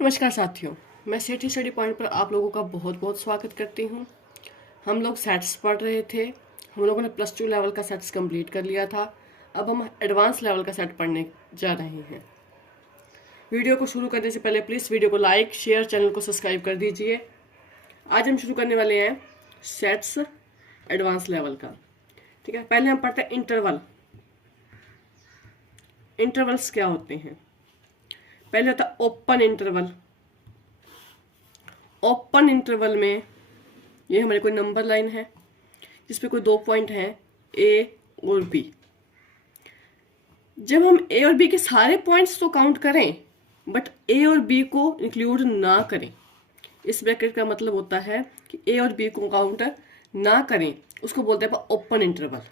नमस्कार साथियों, मैं सेठी स्टडी पॉइंट पर आप लोगों का बहुत बहुत स्वागत करती हूँ। हम लोग सेट्स पढ़ रहे थे। हम लोगों ने +2 लेवल का सेट्स कंप्लीट कर लिया था। अब हम एडवांस लेवल का सेट पढ़ने जा रहे हैं। वीडियो को शुरू करने से पहले प्लीज़ वीडियो को लाइक, शेयर, चैनल को सब्सक्राइब कर दीजिए। आज हम शुरू करने वाले हैं सेट्स एडवांस लेवल का। ठीक है, पहले हम पढ़ते हैं इंटरवल। इंटरवल्स क्या होते हैं? पहले होता है ओपन इंटरवल। ओपन इंटरवल में ये हमारे कोई नंबर लाइन है जिसपे कोई 2 पॉइंट हैं, ए और बी। जब हम ए और बी के सारे पॉइंट्स तो काउंट करें बट ए और बी को इंक्लूड ना करें, इस ब्रैकेट का मतलब होता है कि ए और बी को काउंट ना करें, उसको बोलते हैं ओपन इंटरवल।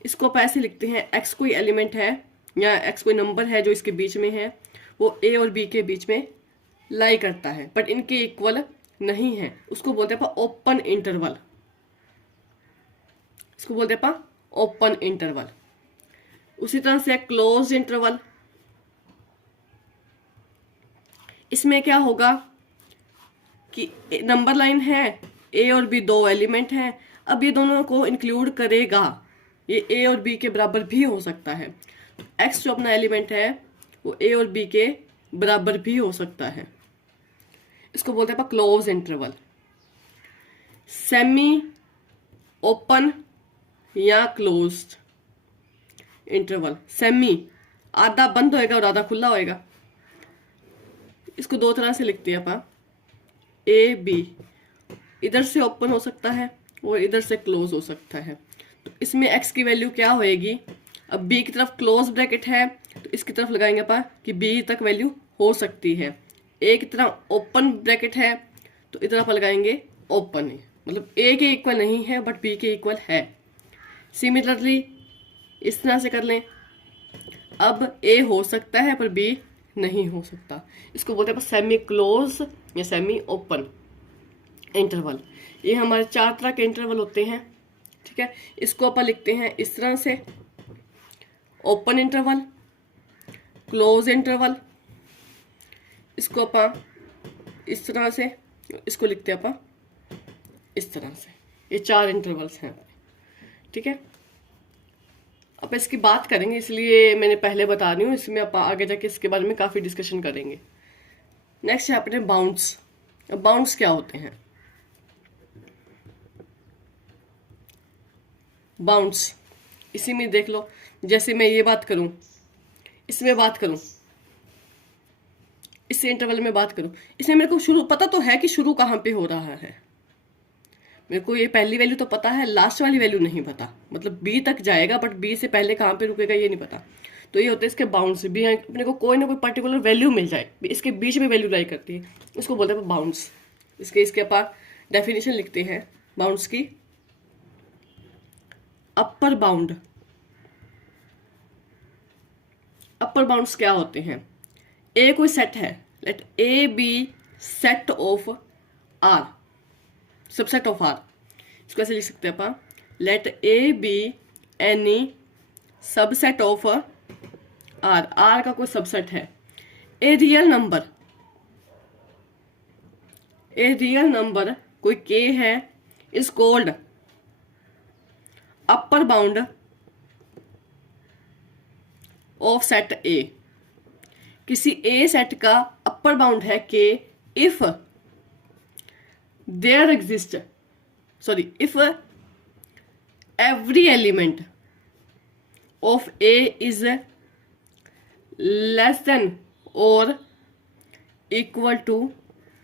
इसको आप ऐसे लिखते हैं, एक्स कोई एलिमेंट है या एक्स कोई नंबर है जो इसके बीच में है, वो ए और बी के बीच में लाई करता है बट इनके इक्वल नहीं है, उसको बोलते हैं ओपन इंटरवल। इसको बोलते हैं ओपन इंटरवल। उसी तरह से क्लोज इंटरवल। इसमें क्या होगा कि नंबर लाइन है, ए और बी 2 एलिमेंट हैं, अब ये दोनों को इंक्लूड करेगा, ये ए और बी के बराबर भी हो सकता है। तो एक्स जो अपना एलिमेंट है वो ए और बी के बराबर भी हो सकता है, इसको बोलते हैं क्लोज इंटरवल। सेमी ओपन या क्लोज्ड इंटरवल। सेमी आधा बंद होएगा और आधा खुला होएगा। इसको 2 तरह से लिखते हैं अपन, ए बी, इधर से ओपन हो सकता है और इधर से क्लोज हो सकता है। तो इसमें एक्स की वैल्यू क्या होएगी? अब बी की तरफ क्लोज ब्रैकेट है तो इसकी तरफ लगाएंगे अपन कि बी तक वैल्यू हो सकती है। ए की तरफ ओपन ब्रैकेट है तो इधर आप लगाएंगे ओपन है, मतलब ए के इक्वल नहीं है बट बी के इक्वल है। सिमिलरली इस तरह से कर लें, अब ए हो सकता है पर बी नहीं हो सकता, इसको बोलते हैं सेमी क्लोज या सेमी ओपन इंटरवल। ये हमारे 4 तरह के इंटरवल होते हैं। ठीक है, इसको अपन लिखते हैं इस तरह से, ओपन इंटरवल, क्लोज इंटरवल। इसको अपन इस तरह से, इसको लिखते हैं अपन इस तरह से। ये 4 इंटरवल्स हैं। ठीक है, अब इसकी बात करेंगे इसलिए मैंने पहले बता रही हूँ, इसमें आप आगे जाके इसके बारे में काफ़ी डिस्कशन करेंगे। नेक्स्ट है अपने बाउंड्स। अब बाउंड्स क्या होते हैं? बाउंड्स इसी में देख लो, जैसे मैं ये बात करूं, इसमें बात करूं, इस इंटरवल में बात करूं, इसमें मेरे को शुरू पता तो है कि शुरू कहाँ पे हो रहा है। मेरे को ये पहली वैल्यू तो पता है, लास्ट वाली वैल्यू नहीं पता, मतलब बी तक जाएगा बट बी से पहले कहाँ पे रुकेगा ये नहीं पता। तो ये होते हैं इसके बाउंड्स। भी अपने को कोई ना कोई पर्टिकुलर वैल्यू मिल जाए, इसके बीच में वैल्यू लाई करती है, उसको बोलते हैं बाउंड्स। इसके पास डेफिनेशन लिखते हैं बाउंड्स की। Upper bound. अपर बाउंड्स क्या होते हैं? ए कोई सेट है, let A B set of R, subset of R. इसको ऐसे लिख सकते हैं अपन, let A B any subset of R. R का कोई सबसेट है। A real number, a real number कोई के है, is called upper bound of set A. किसी ए सेट का अपर बाउंड है के if there exist, sorry, if every element of A is less than और इक्वल टू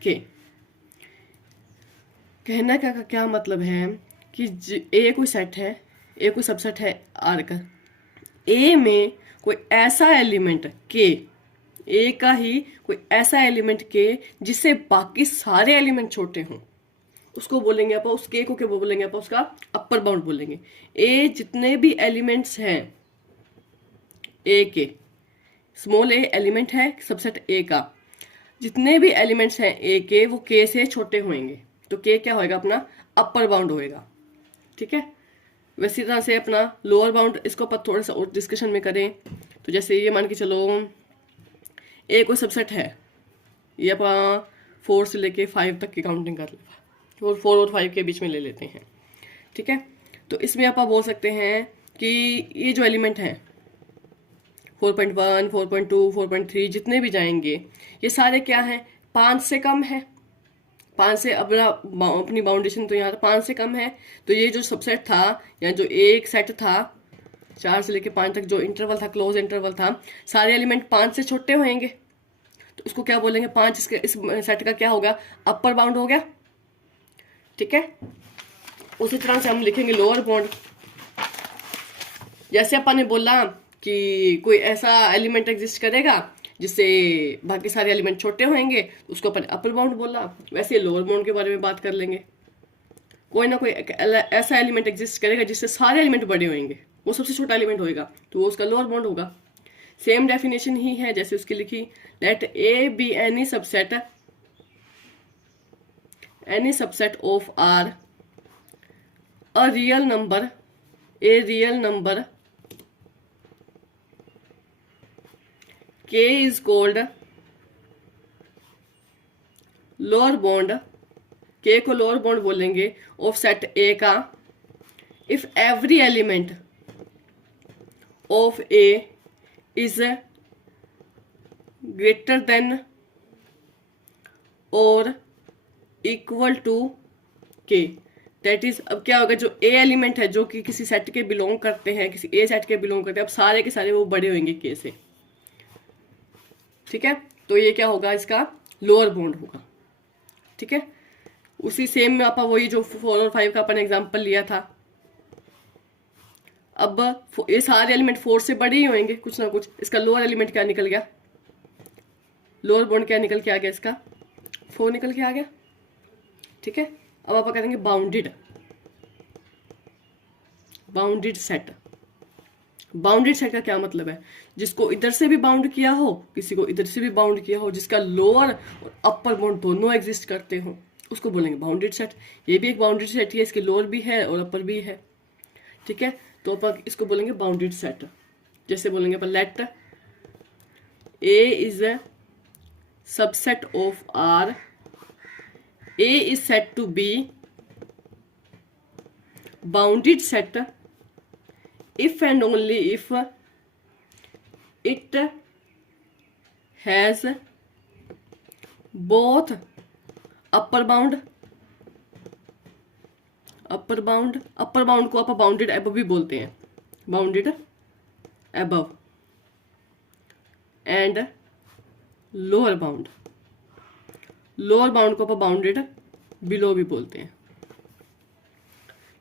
के। कहना क्या मतलब है कि ए कोई सेट है, ए कोई सबसेट है आर का, ए में कोई ऐसा एलिमेंट के, ए का ही कोई ऐसा एलिमेंट के जिससे बाकी सारे एलिमेंट छोटे हों, उसको बोलेंगे अपन, उस के को क्या बोलेंगे अपन? उसका अपर बाउंड बोलेंगे। ए जितने भी एलिमेंट्स हैं ए के, स्मॉल ए एलिमेंट है सबसेट ए का, जितने भी एलिमेंट्स हैं ए के वो के से छोटे होंगे, तो के क्या होएगा? अपना अपर बाउंड होएगा। ठीक है, वैसी तरह से अपना लोअर बाउंड, इसको अपन थोड़ा सा और डिस्कशन में करें तो जैसे ये मान के चलो ए कोई सबसेट है, ये अपन 4 से लेके 5 तक की काउंटिंग कर ले, 4 और 5 के बीच में ले लेते हैं। ठीक है, तो इसमें अपन बोल सकते हैं कि ये जो एलिमेंट हैं 4.1, 4.2, 4.3 जितने भी जाएंगे ये सारे क्या हैं, 5 से कम है। 5 से अपनी बाउंडेशन तो यहाँ 5 से कम है। तो ये जो सबसेट था या जो एक सेट था 4 से लेके 5 तक जो इंटरवल था, क्लोज इंटरवल था, सारे एलिमेंट 5 से छोटे होंगे। तो उसको क्या बोलेंगे, 5 इस सेट का क्या होगा, अपर बाउंड हो गया। ठीक है, उसी तरह से हम लिखेंगे लोअर बाउंड। जैसे अपन ने बोला कि कोई ऐसा एलिमेंट एग्जिस्ट करेगा जिससे बाकी सारे एलिमेंट छोटे होंगे, तो उसको अपन अपर बाउंड बोला, वैसे लोअर बाउंड के बारे में बात कर लेंगे। कोई ना कोई ऐसा एलिमेंट एग्जिस्ट करेगा जिससे सारे एलिमेंट बड़े होंगे, वो सबसे छोटा एलिमेंट होगा, तो वो उसका लोअर बाउंड होगा। सेम डेफिनेशन ही है जैसे उसकी लिखी, let A B any subset of R a real number k is called lower bound, k को लोअर बाउंड बोलेंगे ऑफ सेट a का if every element of a is greater than or equal to k। That is, अब क्या होगा, जो ए element है जो कि किसी सेट के बिलोंग करते हैं, किसी ए सेट के बिलोंग करते हैं, अब सारे के सारे वो बड़े होंगे के से। ठीक है, तो ये क्या होगा, इसका लोअर बाउंड होगा। ठीक है, उसी सेम में अपन वही जो 4 और 5 का अपन एग्जांपल लिया था, अब ये सारे एलिमेंट 4 से बड़े ही होंगे कुछ ना कुछ। इसका लोअर एलिमेंट क्या निकल गया, लोअर बाउंड क्या निकल के आ गया, इसका 4 निकल के आ गया। ठीक है, अब आप करेंगे बाउंडेड सेट। बाउंडेड सेट का क्या मतलब है, जिसको इधर से भी बाउंड किया हो, किसी को इधर से भी बाउंड किया हो, जिसका लोअर और अपर बाउंड दोनों एग्जिस्ट करते हो, उसको बोलेंगे बाउंडेड सेट। ये भी एक बाउंडेड सेट ही है, इसके लोअर भी है और अपर भी है। ठीक है, तो अपन इसको बोलेंगे बाउंडेड सेट। जैसे बोलेंगे अपन let A is a subset of R, A is said to be bounded set if and only if it has both upper bound को आप बाउंडेड एबव भी बोलते हैं, bounded above and lower bound को आप बाउंडेड बिलो भी बोलते हैं।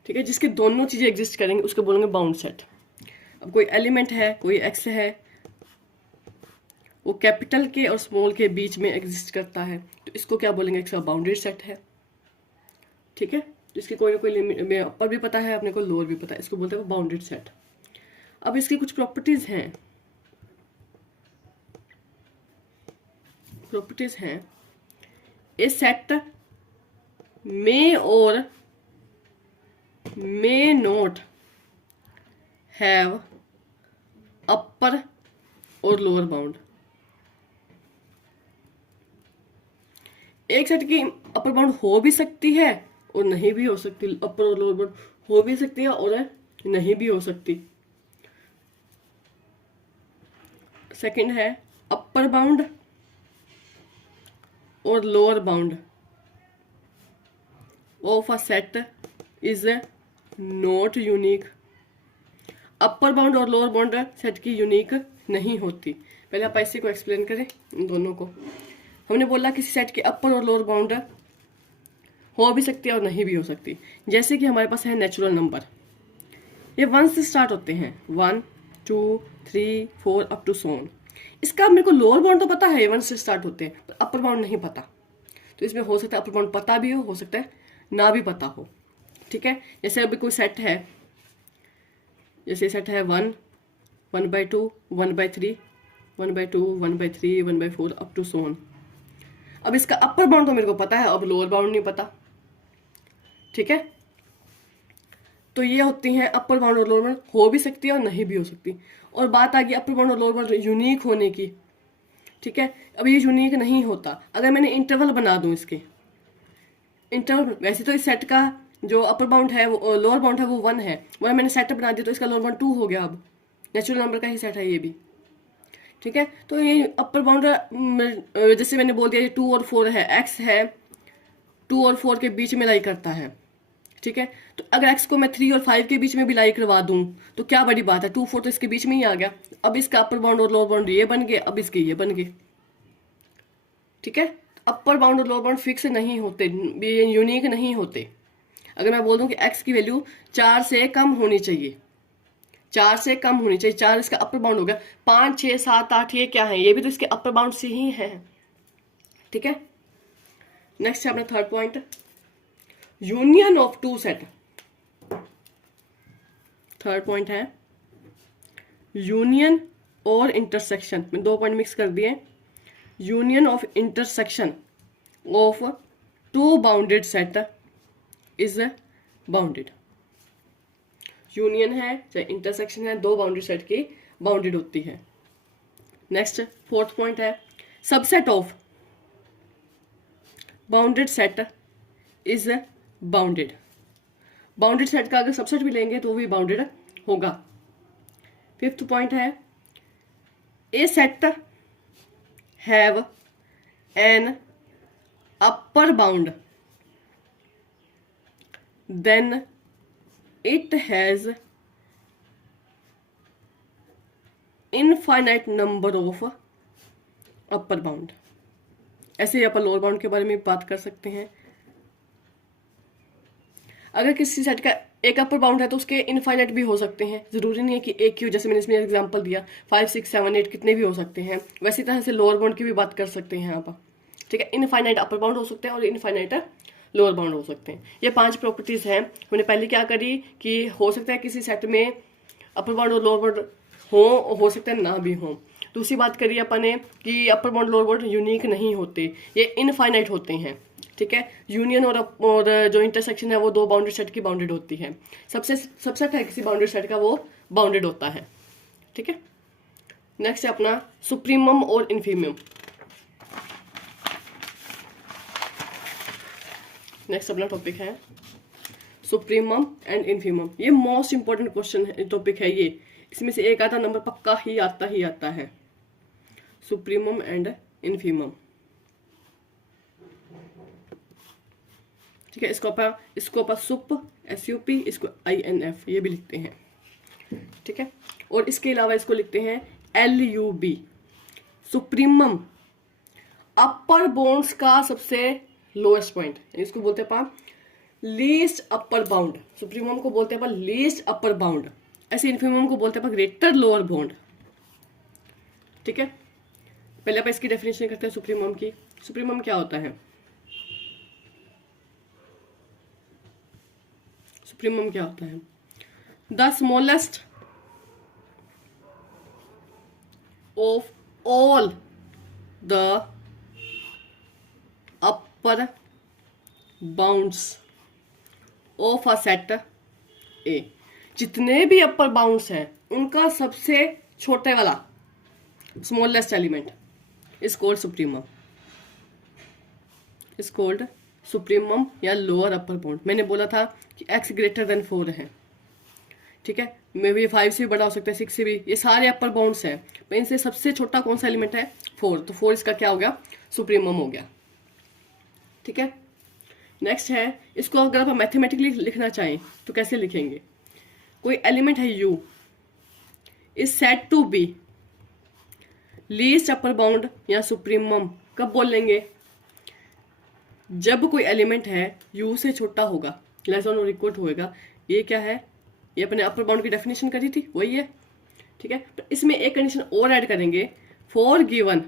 ठीक है, जिसके दोनों चीजें एग्जिस्ट करेंगे उसको बोलेंगे बाउंड सेट। अब कोई एलिमेंट है, कोई एक्स है, वो कैपिटल के और स्मॉल के बीच में एग्जिस्ट करता है, तो इसको क्या बोलेंगे, इसका बाउंडेड सेट है। ठीक है, जिसकी कोई ना कोई लिमिट में अपर भी पता है, अपने को लोअर भी पता है, इसको बोलते हैं बाउंडेड सेट। अब इसकी कुछ प्रॉपर्टीज हैं, A set may or may not have upper और लोअर बाउंड। एक सेट की अपर बाउंड हो भी सकती है और नहीं भी हो सकती, अपर और लोअर बाउंड हो भी सकती है और नहीं भी हो सकती। सेकंड है अपर बाउंड और lower bound of a set is not unique. Upper bound और लोअर बाउंड सेट की यूनिक नहीं होती। पहले आप इसी को एक्सप्लेन करें, इन दोनों को। हमने बोला किसी सेट के अपर और लोअर बाउंड हो भी सकती है और नहीं भी हो सकती। जैसे कि हमारे पास है नेचुरल नंबर, ये 1 से स्टार्ट होते हैं, 1 2 3 4 अप टू सो ऑन। इसका मेरे को लोअर बाउंड तो पता है 1 से स्टार्ट होते हैं, पर अपर बाउंड नहीं पता। तो इसमें हो सकता है अपर बाउंड पता भी हो सकता है ना भी पता हो। ठीक है, जैसे अभी कोई सेट है, जैसे सेट है 1 1/2 1/3 1/2 1/3 1/4 अप टू सो ऑन। अब इसका अपर बाउंड तो मेरे को पता है, अब लोअर बाउंड नहीं पता। ठीक है, तो ये होती हैं अपर बाउंड और लोअर बाउंड, हो भी सकती है और नहीं भी हो सकती। और बात आ गई अपर बाउंड और लोअर बाउंड यूनिक होने की। ठीक है, अब ये यूनिक नहीं होता अगर मैंने इंटरवल बना दूं इसके। इंटरवल वैसे तो इस सेट का जो अपर बाउंड है वो लोअर बाउंड है वो 1 है, वह मैंने सेट बना दिया तो इसका लोअर बाउंड 2 हो गया। अब नेचुरल नंबर का ही सेट है ये भी, ठीक है। तो ये अपर बाउंड जैसे मैंने बोल दिया ये 2 और 4 है, एक्स है 2 और 4 के बीच में लाई करता है, ठीक है। तो अगर एक्स को मैं 3 और 5 के बीच में भी लाई करवा दूं तो क्या बड़ी बात है, 2 4 तो इसके बीच में ही आ गया। अब इसका अपर बाउंड और लोअर बाउंड ये बन गए, अब इसके ये बन गए, ठीक है। अपर बाउंड और लोअर बाउंड फिक्स नहीं होते, ये यूनिक नहीं होते। अगर मैं बोल दूं कि एक्स की वैल्यू 4 से कम होनी चाहिए, 4 से कम होनी चाहिए, 4 इसका अपर बाउंड हो गया, 5 6 7 8 ये क्या है, ये भी तो इसके अपर बाउंड से ही है, ठीक है। नेक्स्ट है अपना third point, union of two set. Third point है यूनियन और इंटरसेक्शन में 2 पॉइंट मिक्स कर दिए। Union of intersection of 2 bounded set is bounded. Union है चाहे इंटरसेक्शन है, 2 बाउंडेड सेट की बाउंडेड होती है। नेक्स्ट फोर्थ पॉइंट है subset of bounded set is bounded. Bounded set का अगर सबसेट भी लेंगे तो भी बाउंडेड होगा। फिफ्थ पॉइंट है A set have an upper bound then it has infinite number of upper bound. ऐसे ही अपन लोअर बाउंड के बारे में बात कर सकते हैं। अगर किसी सेट का एक अपर बाउंड है तो उसके इनफाइनाइट भी हो सकते हैं, जरूरी नहीं है कि एक क्यू, जैसे मैंने इसमें एग्जांपल दिया 5 6 7 8 कितने भी हो सकते हैं। वैसी तरह से लोअर बाउंड की भी बात कर सकते हैं यहाँ पर, ठीक है। इनफाइनाइट अपर बाउंड हो सकते हैं और इनफाइनाइट लोअर बाउंड हो सकते हैं। ये 5 प्रॉपर्टीज हैं। हमने पहले क्या करी कि हो सकता है किसी सेट में अपर बाउंड और लोअर बाउंड हो सकता है ना भी हो। दूसरी बात करी अपन ने कि upper bound lower bound unique नहीं होते, ये इनफाइनाइट होते हैं, ठीक है। यूनियन और जो इंटरसेक्शन है वो 2 बाउंडेड सेट की बाउंडेड होती है। सबसेट है किसी बाउंडेड सेट का वो बाउंडेड होता है, ठीक है। नेक्स्ट है अपना सुप्रीमम और इन्फीमम। नेक्स्ट अपना टॉपिक है सुप्रीमम एंड इन्फीमम। ये मोस्ट इंपॉर्टेंट क्वेश्चन टॉपिक है ये, इसमें से एक आधा नंबर पक्का ही आता है, सुप्रीमम एंड इन्फीमम, ठीक है। इसको अपन सुप SUP, इसको INF ये भी लिखते हैं, ठीक है। और इसके अलावा इसको लिखते हैं LUB। सुप्रीमम अपर बाउंड्स का सबसे लोएस्ट पॉइंट, इसको बोलते हैं अपन लीस्ट अपर बाउंड। सुप्रीमम को बोलते हैं अपन लीस्ट अपर बाउंड, ऐसे इन्फीमम को बोलते हैं अपन ग्रेटर लोअर बाउंड, ठीक है। पहले अपन इसकी डेफिनेशन करते हैं सुप्रीमम की। सुप्रीमम क्या होता है, सुप्रीमम क्या होता है, the smallest of all the upper bounds of a set ए। जितने भी अपर बाउंड्स हैं उनका सबसे छोटे वाला smallest element is called supremum, is called supremum या लोअर अपर बाउंड। मैंने बोला था कि x ग्रेटर देन 4 है, ठीक है। मे भी 5 से भी बड़ा हो सकता है, 6 से भी, ये सारे अपर बाउंड्स हैं। पर इनसे सबसे छोटा कौन सा एलिमेंट है, 4, तो 4 इसका क्या हो गया, सुप्रीमम हो गया, ठीक है। नेक्स्ट है, इसको अगर आप मैथमेटिकली लिखना चाहें तो कैसे लिखेंगे, कोई एलिमेंट है u is said to be least upper bound या सुप्रीमम। कब बोलेंगे, जब कोई एलिमेंट है u से छोटा होगा, लेस देन और इक्वल होएगा। ये क्या है, ये अपने अपर बाउंड की डेफिनेशन करी थी, वही है, ठीक है। तो इसमें एक कंडीशन और ऐड करेंगे, for given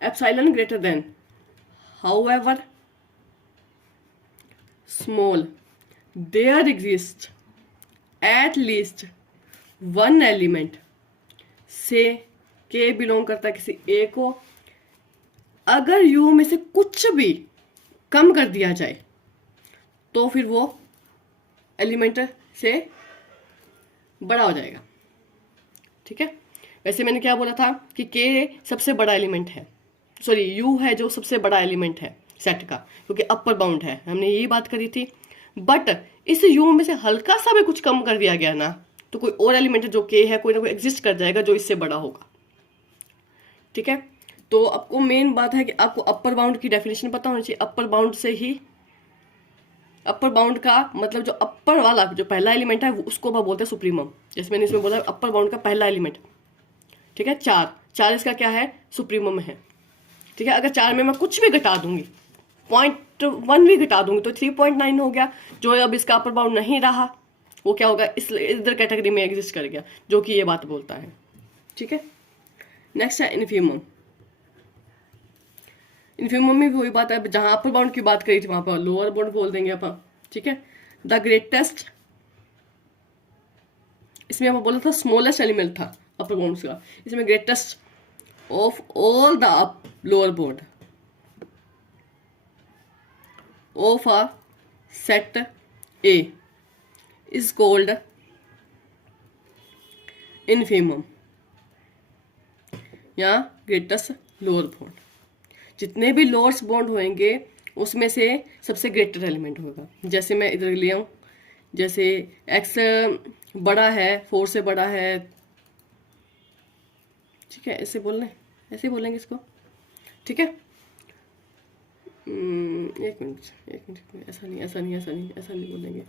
epsilon greater than however small there exist at least one element say K belong करता है किसी ए को, अगर यू में से कुछ भी कम कर दिया जाए तो फिर वो एलिमेंट से बड़ा हो जाएगा, ठीक है। वैसे मैंने क्या बोला था कि के सबसे बड़ा एलिमेंट है, सॉरी यू है जो सबसे बड़ा एलिमेंट है सेट का, क्योंकि अपर बाउंड है, हमने यही बात करी थी। बट इस यू में से हल्का सा भी कुछ कम कर दिया गया ना, तो कोई और एलिमेंट जो के है कोई ना कोई एग्जिस्ट कर जाएगा जो इससे बड़ा होगा। ठीक है, तो आपको मेन बात है कि आपको अपर बाउंड की डेफिनेशन पता होनी चाहिए। अपर बाउंड से ही, अपर बाउंड का मतलब जो अपर वाला जो पहला एलिमेंट है उसको हम बोलते हैं सुप्रीमम। जैसे मैंने इसमें बोला अपर बाउंड का पहला एलिमेंट, ठीक है, 4 इसका क्या है, सुप्रीमम है। ठीक है, अगर 4 में मैं कुछ भी घटा दूंगी, 0.1 भी घटा दूंगी तो 3.9 हो गया। जो अब इसका अपर बाउंड नहीं रहा वो क्या होगा, इस इधर कैटेगरी में एग्जिस्ट कर गया, जो कि ये बात बोलता है। ठीक है, नेक्स्ट है इन्फीमम। इन्फीमम में भी वही बात है, जहां अपर बाउंड की बात करी थी वहां पर लोअर बाउंड बोल देंगे अपन। ठीक है, द ग्रेटेस्ट, इसमें अपन बोला था स्मॉलेस्ट एलिमेंट था अपर बाउंड का, इसमें greatest of all the lower bound of a set A is called infimum या ग्रेटेस्ट लोअर बॉन्ड। जितने भी लोअर्स बॉन्ड होंगे उसमें से सबसे ग्रेटर एलिमेंट होगा। जैसे मैं इधर लिया हूँ, जैसे x बड़ा है 4 से बड़ा है, ठीक है, ऐसे बोलने, ऐसे बोलेंगे इसको। ठीक है, एक मिनट, ऐसा नहीं बोलेंगे।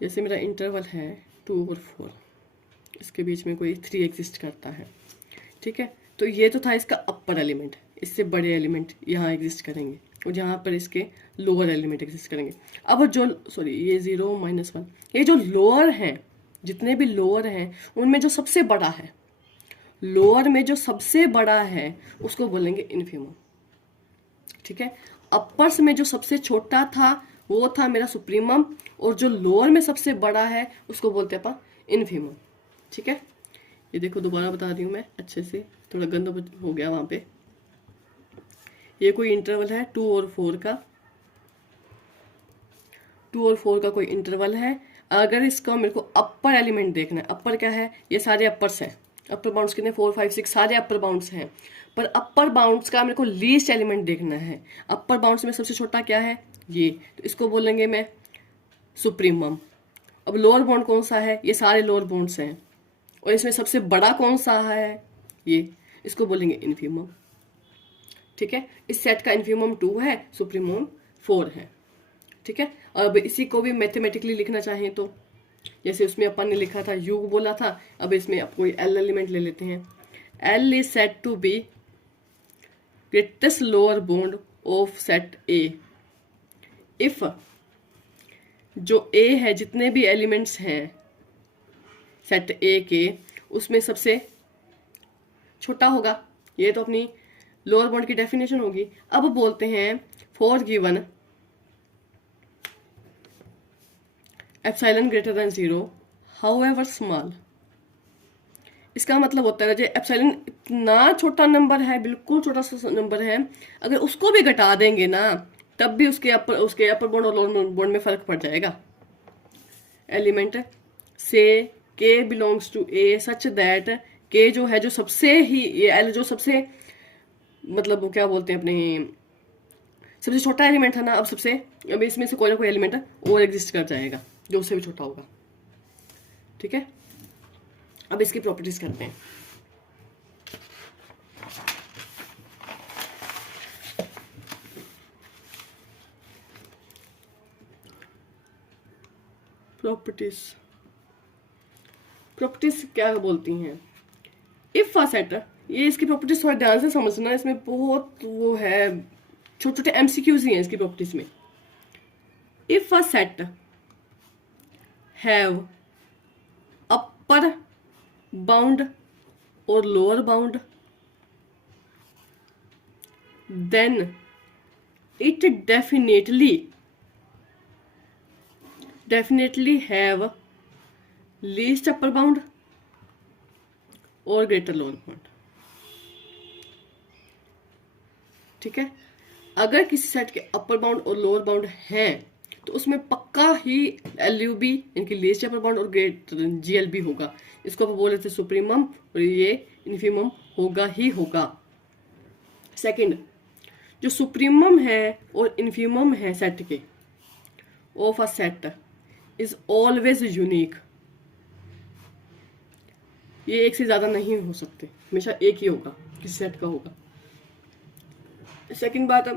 जैसे मेरा इंटरवल है 2 और 4, इसके बीच में कोई 3 एग्जिस्ट करता है। ठीक है, तो ये तो था इसका अपर एलिमेंट, इससे बड़े एलिमेंट यहाँ एग्जिस्ट करेंगे और यहाँ पर इसके लोअर एलिमेंट एग्जिस्ट करेंगे। अब जो सॉरी ये 0 -1, ये जो लोअर हैं, जितने भी लोअर हैं उनमें जो सबसे बड़ा है, लोअर में जो सबसे बड़ा है उसको बोलेंगे इन्फीमम। ठीक है, अपर्स में जो सबसे छोटा था वो था मेरा सुप्रीमम, और जो लोअर में सबसे बड़ा है उसको बोलते हैं अपन इन्फीमम। ठीक है, ये देखो दोबारा बता रही हूँ मैं अच्छे से, थोड़ा गंदा हो गया वहां पे। ये कोई इंटरवल है 2 और 4 का, 2 और 4 का कोई इंटरवल है। अगर इसका मेरे को अपर एलिमेंट देखना है, अपर क्या है, ये सारे अपर्स हैं, अपर बाउंड्स कितने 4 5 6 सारे अपर बाउंड्स हैं, पर अपर बाउंड्स का मेरे को लीस्ट एलिमेंट देखना है। अपर बाउंड्स में सबसे छोटा क्या है, ये, तो इसको बोलेंगे मैं सुप्रीमम। अब लोअर बाउंड कौन सा है, ये सारे लोअर बाउंड्स हैं, और इसमें सबसे बड़ा कौन सा है, ये, इसको बोलेंगे इन्फीमम। ठीक है, इस सेट का इन्फीमम 2 है, सुप्रीमम 4 है। ठीक है, और अब इसी को भी मैथमेटिकली लिखना चाहें तो, जैसे उसमें अपन ने लिखा था यू बोला था, अब इसमें आप कोई एल एलिमेंट ले लेते हैं। L is set to be greatest lower bound of set A if, जो ए है, जितने भी एलिमेंट्स हैं सेट ए के, उसमें सबसे छोटा होगा। ये तो अपनी लोअर बाउंड की डेफिनेशन होगी। अब बोलते हैं for given epsilon greater then 0 however small. इसका मतलब होता है जो एप्सिलॉन इतना छोटा नंबर है, बिल्कुल छोटा सा नंबर है, अगर उसको भी घटा देंगे ना तब भी उसके अपर बाउंड और लोअर बाउंड में फर्क पड़ जाएगा। Element say K belongs to A such that K जो है, जो सबसे ही ये एल जो सबसे मतलब वो क्या बोलते हैं अपने सबसे छोटा एलिमेंट है ना, अब इसमें से कोई ना कोई एलिमेंट और एग्जिस्ट कर जाएगा जो उससे भी छोटा होगा। ठीक है, अब इसकी प्रॉपर्टीज करते हैं। प्रॉपर्टीज क्या बोलती हैं, इफ अ सेट, ये इसकी प्रॉपर्टीज थोड़ा ध्यान से समझना, इसमें बहुत वो है, छोटे छोटे एमसीक्यूज ही हैं इसकी प्रॉपर्टीज में। If a set have upper bound और lower bound, then it definitely have least upper bound और greater lower bound। ठीक है, अगर किसी सेट के अपर बाउंड और लोअर बाउंड हैं तो उसमें पक्का ही LUB इनकी लीस्ट चैपल बॉन्ड और ग्रेट GLB होगा। इसको आप बोल रहे थे सुप्रीमम, और ये इन्फीमम होगा ही होगा। सेकंड, जो सुप्रीमम है और इन्फीमम है सेट के, of a set is always unique. ये एक से ज्यादा नहीं हो सकते, हमेशा एक ही होगा, किसी सेट का होगा। सेकंड बात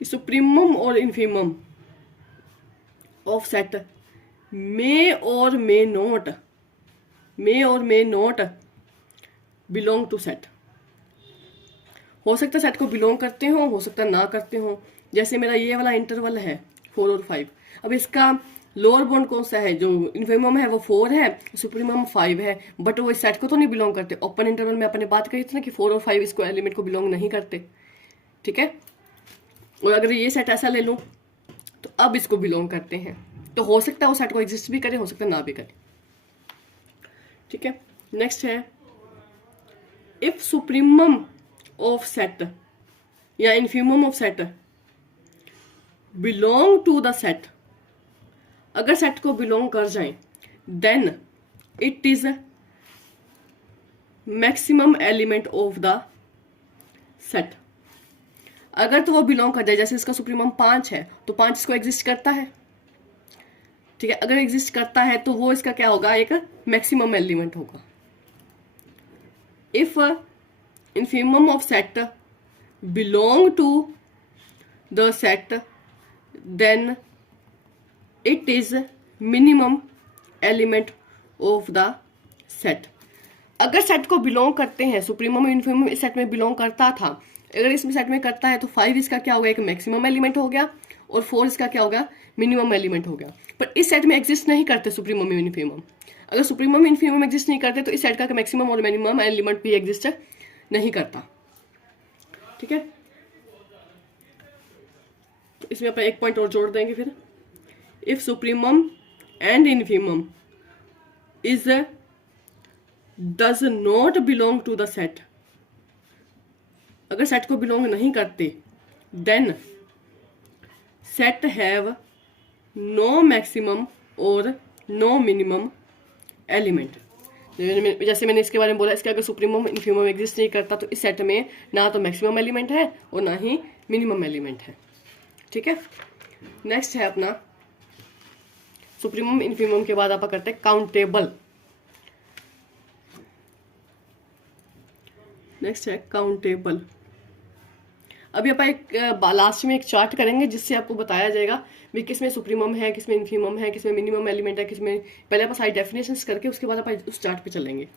कि सुप्रीमम और इन्फीमम ऑफ सेट मे और may not belong to set. हो सकता है सेट को बिलोंग करते हो सकता है ना करते हो। जैसे मेरा ये वाला इंटरवल है 4 और 5, अब इसका लोअर बॉन्ड कौन सा है, जो इन्फीमम है वो 4 है, सुप्रीमम 5 है, बट वो इस सेट को तो नहीं बिलोंग करते। ओपन इंटरवल में अपने बात करी थी ना कि 4 और 5 इसको एलिमेंट को बिलोंग नहीं करते, ठीक है। और अगर ये सेट ऐसा ले लूं तो अब इसको बिलोंग करते हैं, तो हो सकता है वो सेट को एग्जिस्ट भी करे, हो सकता है ना भी करे, ठीक है। नेक्स्ट है इफ सुप्रीमम ऑफ सेट या infimum of set belong to the set, अगर सेट को बिलोंग कर जाए then it is maximum element of the set. अगर तो वो बिलोंग कर जाए, जैसे इसका सुप्रीमम 5 है तो 5 इसको एग्जिस्ट करता है, ठीक है। अगर एग्जिस्ट करता है तो वो इसका क्या होगा, एक मैक्सिमम एलिमेंट होगा। If infimum of set belong to the set then it is minimum element of the set. अगर सेट को बिलोंग करते हैं, सुप्रीमम और इन्फीमम इस सेट में बिलोंग करता था, अगर इसमें सेट में करता है तो 5 इसका क्या होगा, एक मैक्सिमम एलिमेंट हो गया, और 4 इसका क्या होगा, मिनिमम एलिमेंट हो गया। पर इस सेट में एग्जिस्ट नहीं करते सुप्रीमम और इन्फीमम। अगर सुप्रीमम इन्फीमम एग्जिस्ट नहीं करते तो इस सेट का मैक्सिमम और मिनिमम एलिमेंट भी एग्जिस्ट नहीं करता, ठीक है। तो इसमें अपन एक पॉइंट और जोड़ देंगे फिर, if supremum and infimum is does not belong to the set, अगर सेट को बिलोंग नहीं करते then set have no maximum और नो मिनिमम एलिमेंट। जैसे मैंने इसके बारे में बोला, इसके अगर सुप्रीमम इन्फीमम एग्जिस्ट नहीं करता तो इस सेट में ना तो मैक्सिमम एलिमेंट है और ना ही मिनिमम एलिमेंट है, ठीक है। नेक्स्ट है अपना सुप्रीमम इन्फीमम के बाद आप करते हैं काउंटेबल। नेक्स्ट है काउंटेबल। अभी अपन एक लास्ट में एक चार्ट करेंगे जिससे आपको बताया जाएगा भी किसमें सुप्रीमम है, किसमें इन्फीमम है, किसमें मिनिमम एलिमेंट है, किसमें, पहले अपन सारी डेफिनेशंस करके उसके बाद अपन उस चार्ट पे चलेंगे,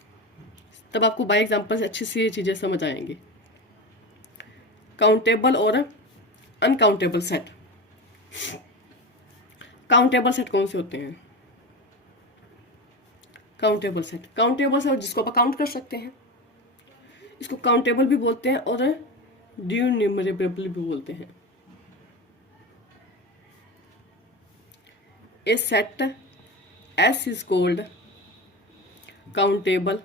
तब आपको बाय एग्जांपल से अच्छी सी ये चीजें समझ आएंगी। काउंटेबल और अनकाउंटेबल सेट। काउंटेबल सेट कौन से होते हैं? काउंटेबल सेट जिसको आप काउंट कर सकते हैं, इसको काउंटेबल भी बोलते हैं और ड्यू न्यूमरेबल भी बोलते हैं। A set S is called countable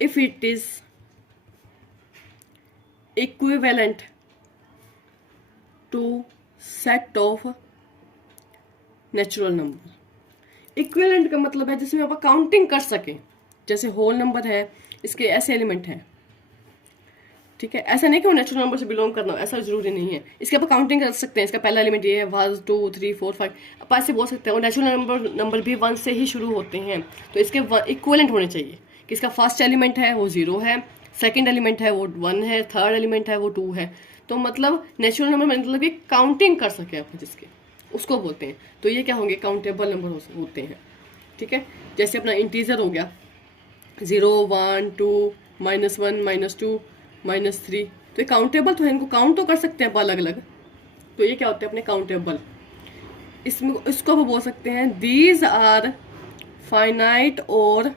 if it is equivalent to set of natural number। Equivalent का मतलब है जिसमें आप काउंटिंग कर सकें, जैसे होल नंबर है, इसके ऐसे एलिमेंट हैं, ठीक है। ऐसा नहीं कि वो नेचुरल नंबर से बिलोंग करना, ऐसा जरूरी नहीं है। इसके आप काउंटिंग कर सकते हैं, इसका पहला एलिमेंट ये है 1 2 3 4 5, आप ऐसे बोल सकते हैं। और नेचुरल नंबर भी 1 से ही शुरू होते हैं, तो इसके इक्विवेलेंट होने चाहिए कि इसका फर्स्ट एलिमेंट है वो 0 है, सेकंड एलिमेंट है वो 1 है, थर्ड एलिमेंट है वो 2 है। तो मतलब नेचुरल नंबर मतलब कि काउंटिंग कर सके आप, जिसके उसको बोलते हैं। तो ये क्या होंगे, काउंटेबल नंबर होते हैं, ठीक है। जैसे अपना इंटीजर हो गया 0 1 2 -1 -2 -3, तो ये काउंटेबल तो है, इनको काउंट तो कर सकते हैं अलग अलग। तो ये क्या होते हैं अपने काउंटेबल। इसमें इसको हम बोल सकते हैं दीज आर फाइनाइट और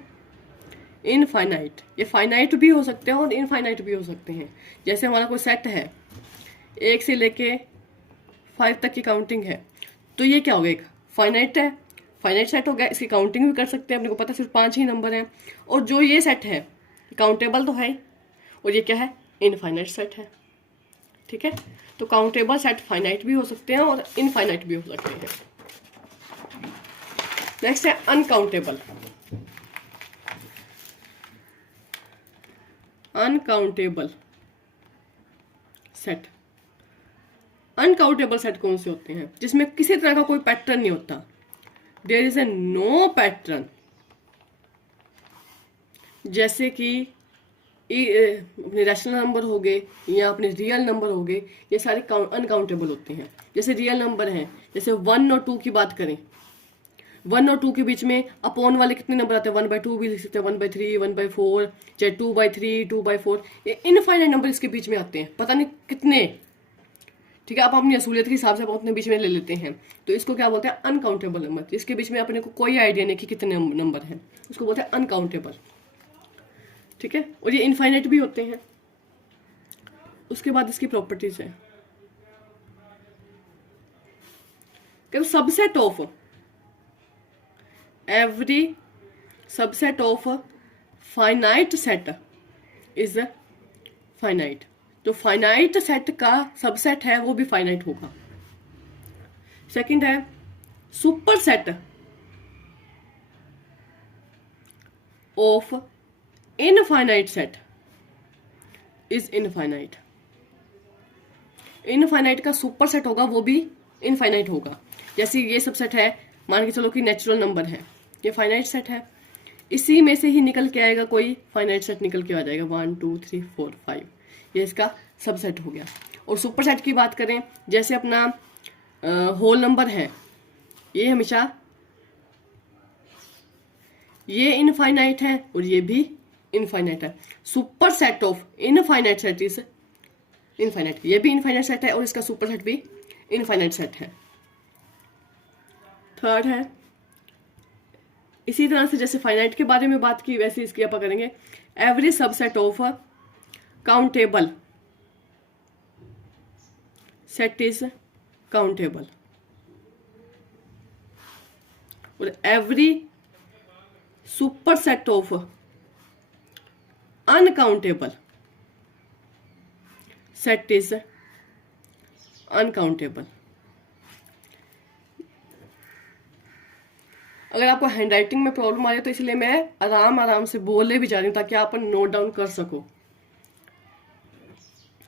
इनफाइनाइट। ये फाइनाइट भी हो सकते हैं और इनफाइनाइट भी हो सकते हैं। जैसे हमारा कोई सेट है 1 से लेके 5 तक की काउंटिंग है, तो ये क्या हो गया, एक फाइनाइट है, फाइनाइट सेट हो गया। इसकी काउंटिंग भी कर सकते हैं, अपने को पता है सिर्फ 5 ही नंबर हैं। और जो ये सेट है काउंटेबल तो है, और ये क्या है, इनफाइनाइट सेट है, ठीक है, तो काउंटेबल सेट फाइनाइट भी हो सकते हैं और इनफाइनाइट भी हो सकते हैं। नेक्स्ट है uncountable. Uncountable set, uncountable set कौन से होते हैं? जिसमें किसी तरह का कोई पैटर्न नहीं होता, there is a no pattern. जैसे कि अपने रैशनल नंबर हो गए या अपने रियल नंबर हो गए, ये सारे अनकाउंटेबल होते हैं। जैसे रियल नंबर हैं, जैसे 1 और 2 की बात करें, 1 और 2 के बीच में अपॉन वाले कितने नंबर आते हैं? 1/2 भी लिख सकते हैं, 1/3, 1/4, चाहे 2/3, 2/4, ये इनफाइनाइट नंबर इसके बीच में आते हैं, पता नहीं कितने। ठीक है, आप अपनी असूलियत के हिसाब से आप अपने बीच में ले लेते हैं, तो इसको क्या बोलते हैं? Uncountable number. इसके बीच में अपने को कोई आइडिया नहीं कि कितने नंबर हैं, उसको बोलते हैं अनकाउंटेबल। ठीक है, और ये इनफाइनाइट भी होते हैं। उसके बाद इसकी प्रॉपर्टीज है, subset of every subset of finite set is finite. जो फाइनाइट सेट का सबसेट है वो भी फाइनाइट होगा। सेकंड है super set of infinite set is infinite. Infinite का सुपर सेट होगा वो भी इनफाइनाइट होगा। जैसे ये सबसेट है, मान के चलो कि नेचुरल नंबर है, ये फाइनाइट सेट है, इसी में से ही निकल के आएगा कोई फाइनाइट सेट, निकल के आ जाएगा 1 2 3 4 5, ये इसका सबसेट हो गया। और सुपर सेट की बात करें, जैसे अपना होल नंबर है, ये हमेशा ये इनफाइनाइट है और ये भी इनफाइनाइट है। Super set of infinite set is infinite, ये भी इनफाइनाइट सेट है और इसका सुपर सेट भी इनफाइनाइट सेट है। थर्ड है, इसी तरह से जैसे फाइनाइट के बारे में बात की वैसे इसकी आप करेंगे, every subset of countable set is countable. और every super set of uncountable set is uncountable. अगर आपको हैंडराइटिंग में प्रॉब्लम आ रही है तो इसलिए मैं आराम आराम से बोले भी जा रही हूं ताकि आप नोट डाउन कर सको।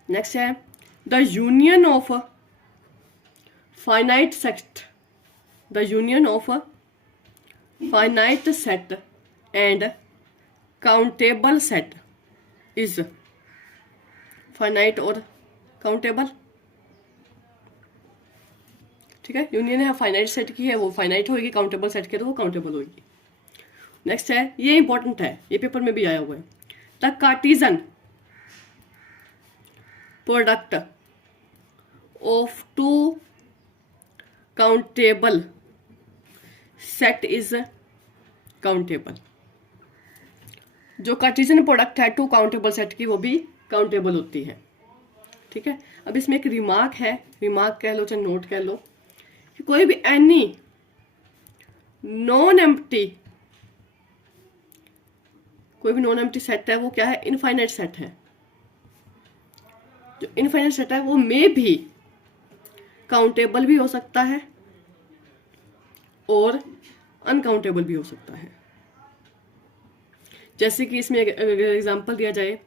नेक्स्ट है the union of finite set, the union of finite set and countable set is finite और काउंटेबल। ठीक है, यूनियन है फाइनाइट सेट की है वो फाइनाइट होगी, काउंटेबल सेट की है तो वो काउंटेबल होगी। नेक्स्ट है, ये इंपॉर्टेंट है, ये पेपर में भी आया हुआ है, the cartesian product of two countable set is countable. जो कार्टेशियन प्रोडक्ट है टू काउंटेबल सेट की वो भी काउंटेबल होती है। ठीक है, अब इसमें एक रिमार्क है, रिमार्क कह लो चाहे नोट कह लो, कि कोई भी एनी नॉन एम्प्टी, कोई भी नॉन एम्प्टी सेट है वो क्या है? इनफाइनाइट सेट है। जो इनफाइनाइट सेट है वो में भी काउंटेबल भी हो सकता है और अनकाउंटेबल भी हो सकता है। जैसे कि इसमें अगर एग्जांपल दिया जाए,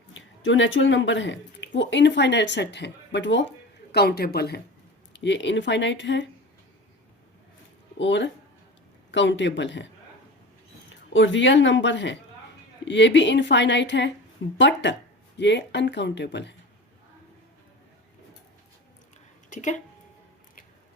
जो नेचुरल नंबर है वो इनफाइनाइट सेट है बट वो काउंटेबल है, ये इनफाइनाइट है और काउंटेबल है। और रियल नंबर है, ये भी इनफाइनाइट है बट ये अनकाउंटेबल है। ठीक है,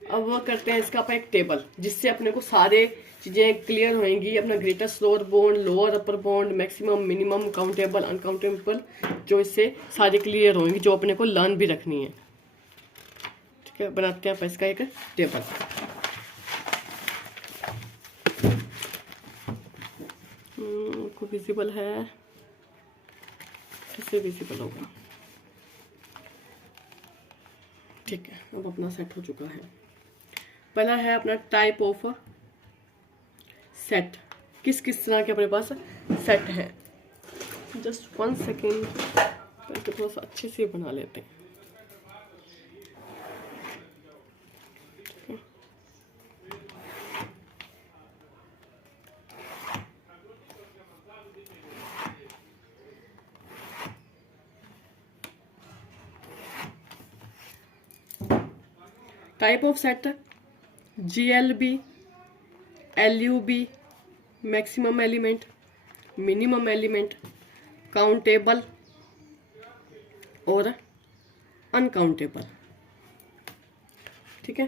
अब वो करते हैं इसका अपन एक टेबल जिससे अपने को सारे चीजें क्लियर होंगी, अपना greatest lower bound, lower upper bound, maximum, minimum, countable, uncountable, जो इससे सारे क्लियर होंगी, जो अपने को लर्न भी रखनी है। ठीक है, बनाते हैं आप इसका एक टेबल। को विजिबल है, कैसे विजिबल होगा? ठीक है, अब अपना सेट हो चुका है। पहला है अपना टाइप ऑफ सेट, किस किस तरह के अपने पास सेट है। जस्ट 1 सेकेंड, थोड़ा सा अच्छे से बना लेते हैं। Type of set GLB, LUB, maximum element, minimum element, countable और अनकाउंटेबल। ठीक है।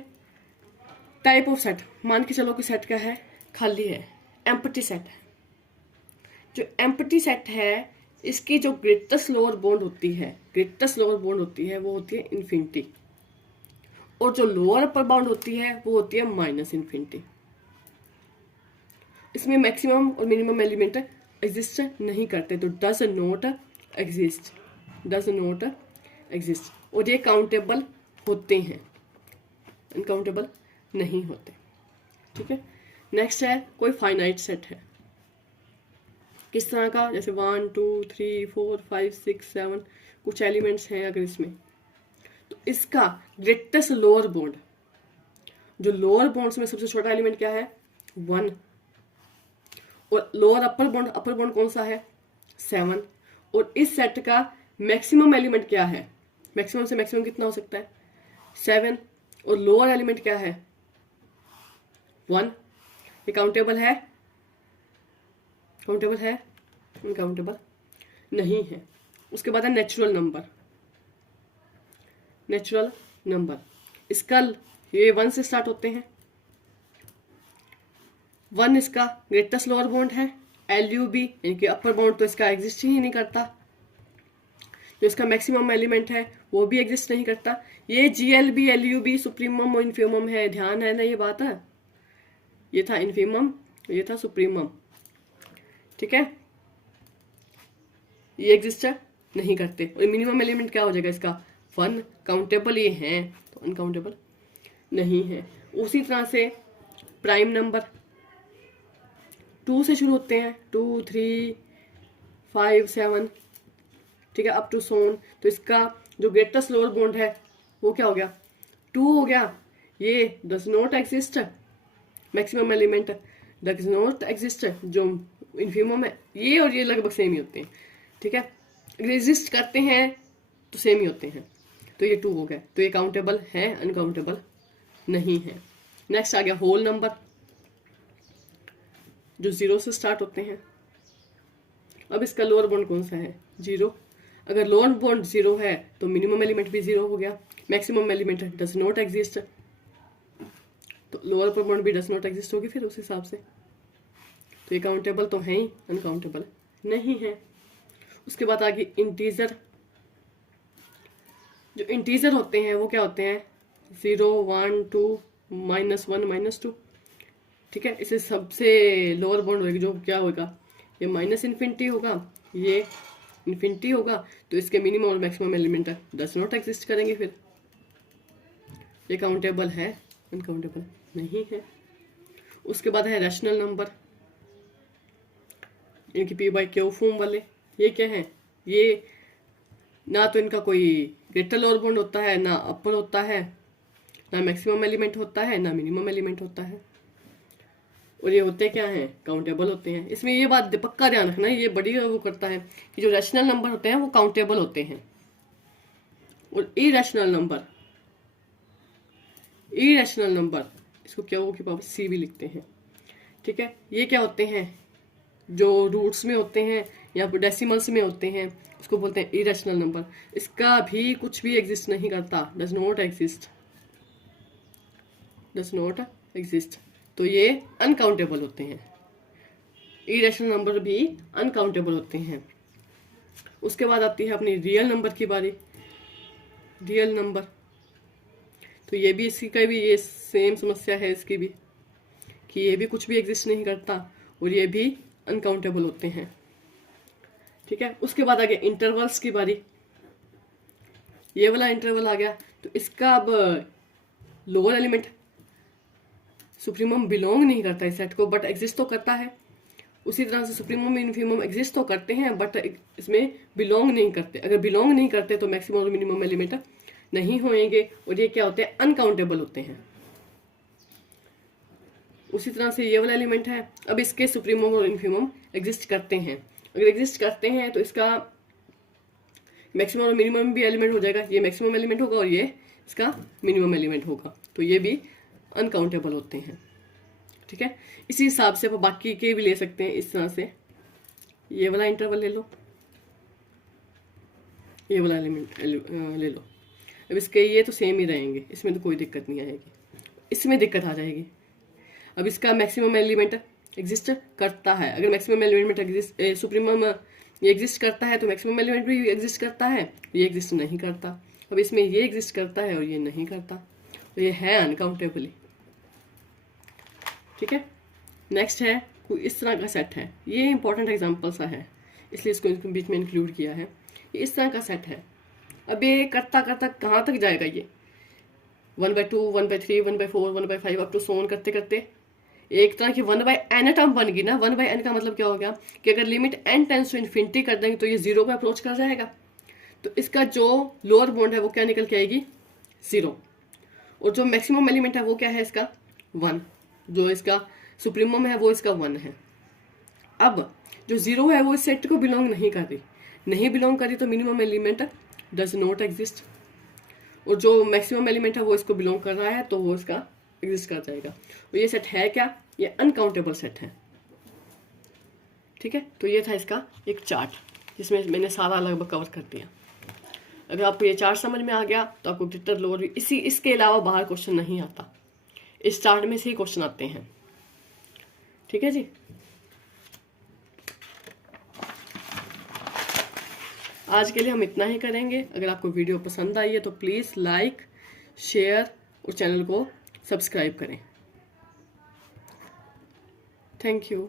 टाइप ऑफ सेट, मान के चलो कि सेट क्या है, खाली है, एम्प्टी सेट है। जो एम्प्टी सेट है इसकी जो ग्रेटेस्ट लोअर बाउंड होती है, ग्रेटेस्ट लोअर बाउंड होती है वो होती है इन्फिनिटी, और जो लोअर अपर बाउंड होती है वो होती है माइनस इन्फिनिटी। इसमें मैक्सिमम और मिनिमम एलिमेंट एग्जिस्ट नहीं करते, तो does not exist, does not exist. और ये काउंटेबल होते हैं, अनकाउंटेबल नहीं होते। ठीक है। नेक्स्ट है कोई फाइनाइट सेट है, किस तरह का, जैसे 1 2 3 4 5 6 7 कुछ एलिमेंट्स हैं अगर इसमें, तो इसका ग्रेटेस्ट लोअर बाउंड, जो लोअर बाउंड्स में सबसे छोटा एलिमेंट क्या है 1, और लोअर अपर बाउंड कौन सा है 7, और इस सेट का मैक्सिमम एलिमेंट क्या है, मैक्सिमम से मैक्सिमम कितना हो सकता है 7, और लोअर एलिमेंट क्या है 1। ये काउंटेबल है, काउंटेबल है, अनकाउंटेबल नहीं है। उसके बाद है नेचुरल नंबर, नेचुरल नंबर, इसका ये 1 से स्टार्ट होते हैं, 1 इसका ग्रेटेस्ट लोअर बाउंड है, LUB यानी कि अपर बाउंड तो इसका एग्जिस्ट ही नहीं करता, जो इसका मैक्सिमम एलिमेंट है वो भी एग्जिस्ट नहीं करता। ये GLB LUB सुप्रीमम और इन्फीमम है, ध्यान है ना ये बात है, ये था इन्फीमम, ये था सुप्रीमम। ठीक है, ये एग्जिस्ट नहीं करते। और मिनिमम एलिमेंट क्या हो जाएगा इसका 1, काउंटेबल ये हैं तो अनकाउंटेबल नहीं है। उसी तरह से प्राइम नंबर 2 से शुरू होते हैं, 2 3 5 7, ठीक है, अप टू सोन, तो इसका जो ग्रेटेस्ट लोअर बाउंड है वो क्या हो गया 2 हो गया। ये does not exist, maximum element does not exist, जो इन्फीमम है, ये और ये लगभग सेम ही होते हैं। ठीक है, अगर एग्जिस्ट करते हैं तो सेम ही होते हैं, तो ये 2 हो गया, तो ये काउंटेबल है, अनकाउंटेबल नहीं है। नेक्स्ट आ गया होल नंबर, जो 0 से स्टार्ट होते हैं। अब इसका लोअर बाउंड कौन सा है 0, अगर लोअर बाउंड 0 है तो मिनिमम एलिमेंट भी 0 हो गया, maximum element does not exist, तो लोअर अपर बाउंड भी डज नॉट एग्जिस्ट होगी फिर उस हिसाब से, तो ये काउंटेबल तो है ही, अनकाउंटेबल नहीं है। उसके बाद आगे इंटीजर, जो इंटीजर होते हैं वो क्या होते हैं 0 1 2 -1 -2। ठीक है, इसे सबसे लोअर बाउंड होगी जो क्या होगा, ये माइनस इन्फिनिटी होगा, ये इन्फिनिटी होगा, तो इसके मिनिमम और maximum element does not exist करेंगे, फिर ये काउंटेबल है, अनकाउंटेबल नहीं है। उसके बाद है रैशनल नंबर, इनकी P/Q फॉर्म वाले, ये क्या है, ये ना तो इनका कोई ग्रेटर लोअर बाउंड होता है, ना अपर होता है, ना मैक्सिमम एलिमेंट होता है, ना मिनिमम एलिमेंट होता है, और ये होते क्या हैं काउंटेबल होते हैं। इसमें ये बात पक्का ध्यान रखना, ये बड़ी वो करता है कि जो रैशनल नंबर होते हैं वो काउंटेबल होते हैं, और इरेशनल नंबर, इरेशनल नंबर इसको Q की पावर C भी लिखते हैं। ठीक है, ये क्या होते हैं, जो रूट्स में होते हैं या फिर डेसिमल्स में होते हैं उसको बोलते हैं इरेशनल नंबर। इसका भी कुछ भी एग्जिस्ट नहीं करता, does not exist, does not exist, तो ये अनकाउंटेबल होते हैं, इरेशनल नंबर भी अनकाउंटेबल होते हैं। उसके बाद आती है अपनी रियल नंबर की बारी, रियल नंबर, तो ये भी इसकी का भी ये सेम समस्या है इसकी भी, कि ये भी कुछ भी एग्जिस्ट नहीं करता और ये भी अनकाउंटेबल होते हैं। ठीक है, उसके बाद आ गया इंटरवल्स की बारी, ये वाला इंटरवल आ गया, तो इसका अब लोअर एलिमेंट सुप्रीमम बिलोंग नहीं करता इस सेट को, बट एग्जिस्ट तो करता है। उसी तरह से सुप्रीमम इनफीमम एग्जिस्ट तो करते हैं बट इसमें बिलोंग नहीं करते, अगर बिलोंग नहीं करते तो मैक्सिमम और मिनिमम एलिमेंट नहीं होंगे, और ये क्या होते हैं अनकाउंटेबल होते हैं। उसी तरह से ये वाला एलिमेंट है, अब इसके सुप्रीमम और इनफीमम एग्जिस्ट करते हैं, अगर एग्जिस्ट करते हैं तो इसका मैक्सिमम और मिनिमम भी एलिमेंट हो जाएगा, ये मैक्सिमम एलिमेंट होगा और ये इसका मिनिमम एलिमेंट होगा। तो ये भी अनकाउंटेबल होते हैं। ठीक है, इसी हिसाब से आप बाकी के भी ले सकते हैं। इस तरह से ये वाला इंटरवल ले लो, ये वाला एलिमेंट ले लो। अब इसके ये तो सेम ही रहेंगे, इसमें तो कोई दिक्कत नहीं आएगी, इसमें दिक्कत आ जाएगी। अब इसका मैक्सिमम एलिमेंट एग्जिस्ट करता है, अगर मैक्सिमम एलिमेंट एग्जिस्ट सुप्रीमम ये एग्जिस्ट करता है तो मैक्सिमम एलिमेंट भी एग्जिस्ट करता है, ये एग्जिस्ट नहीं करता। अब इसमें ये एग्जिस्ट करता है और ये नहीं करता, तो ये है अनकाउंटेबली। ठीक है, नेक्स्ट है कोई इस तरह का सेट है, ये इंपॉर्टेंट एग्जांपल सा है इसलिए इसको बीच में इंक्लूड किया है। ये इस तरह का सेट है, अब ये करता करता कहाँ तक जाएगा, ये 1/2 1/3 1/4 1/5 अप टू सोन करते करते एक तरह की 1/n टर्म बन गई ना। 1/n का मतलब क्या हो गया कि अगर limit n tends to infinity कर देंगे तो ये 0 पे अप्रोच कर जाएगा, तो इसका जो लोअर बाउंड है वो क्या निकल के आएगी 0, और जो मैक्सिमम एलिमेंट है वो क्या है इसका 1, जो इसका सुप्रीमम है वो इसका 1 है। अब जो 0 है वो इस सेट को बिलोंग नहीं कर रही, नहीं बिलोंग करी तो minimum element does not exist, और जो मैक्सिमम एलिमेंट है वो इसको बिलोंग कर रहा है तो वो इसका एग्जिस्ट कर जाएगा। और ये सेट है क्या, ये अनकाउंटेबल सेट है। ठीक है, तो ये था इसका एक चार्ट जिसमें मैंने सारा लगभग कवर कर दिया। अगर आपको ये चार्ट समझ में आ गया तो आपको ग्रेटर लोअर भी इसके अलावा बाहर क्वेश्चन नहीं आता, इस चार्ट में से ही क्वेश्चन आते हैं। ठीक है जी, आज के लिए हम इतना ही करेंगे। अगर आपको वीडियो पसंद आई है तो प्लीज़ लाइक शेयर और चैनल को सब्सक्राइब करें। Thank you.